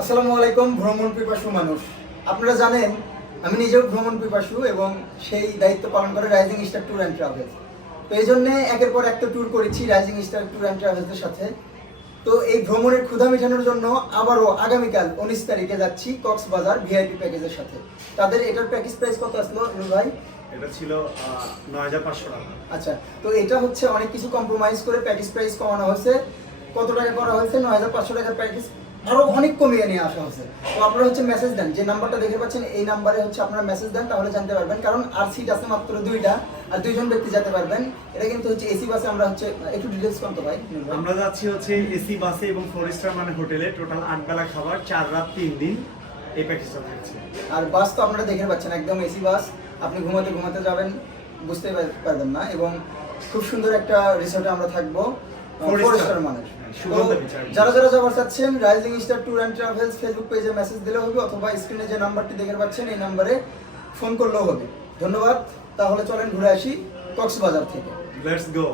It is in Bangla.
আসসালামু আলাইকুম ভ্রমণ পিপাসু মানুষ। আপনারা জানেন আমি নিজেও ভ্রমণ পিপাসু এবং সেই দায়িত্ব পালন করে Rising Star tour and travels তো এই জন্যে একের পর একটা ট্যুর করেছি রাইজিং স্টার ট্যুর অ্যান্ড ট্রাভেলসের সাথে। তো এই ভ্রমণের ক্ষুধা মেটানোর জন্য আবারও আগামীকাল উনিশ তারিখে যাচ্ছি কক্সবাজার ভিআইপি প্যাকেজের সাথে। তাদের এটার প্যাকেজ প্রাইস কত আসলো ভাই? এটা ছিল নয় হাজার পাঁচশো টাকা। আচ্ছা তো এটা হচ্ছে অনেক কিছু কম্প্রোমাইজ করে প্যাকেজ প্রাইস কমানো হয়েছে। কত টাকা করা হয়েছে? নয় হাজার পাঁচশো টাকার প্যাকেজ আরও অনেক কমিয়ে নিয়ে আসা হয়েছে। তো আপনারা হচ্ছে মেসেজ দেন। যে নাম্বারটা দেখে পাচ্ছেন এই নাম্বারে হচ্ছে আপনারা মেসেজ দেন তাহলে জানতে পারবেন। কারণ আর সিট আছে মাত্র দুইটা আর দুইজন ব্যক্তি যেতে পারবেন। এটা কিন্তু হচ্ছে এসি বাসে আমরা হচ্ছে একটু ডিটেলস কম তো ভাই আমরা যাচ্ছি হচ্ছে এসি বাসে এবং ফোর স্টার মানে হোটেলে টোটাল আট বেলা খাবার চার রাত তিন দিন এই প্যাকেজটা থাকছে। আর বাস তো আপনারা দেখে পাচ্ছেন একদম এসি বাস আপনি ঘুমাতে ঘুমাতে যাবেন বুঝতে পারবেন না। এবং খুব সুন্দর একটা রিসোর্টে আমরা থাকব। Four four star। স্টার মানুষ তো সুগন্ধা বিচার। যারা যারা যাবার চাচ্ছেন rising star tour and travels Facebook পেজে মেসেজ দিলেও হবে অথবা স্ক্রিনে যে নাম্বারটি দেখে পাচ্ছেন এই নাম্বারে ফোন করলেও হবে। ধন্যবাদ। তাহলে চলেন ঘুরে আসি কক্সবাজার থেকে। Let's go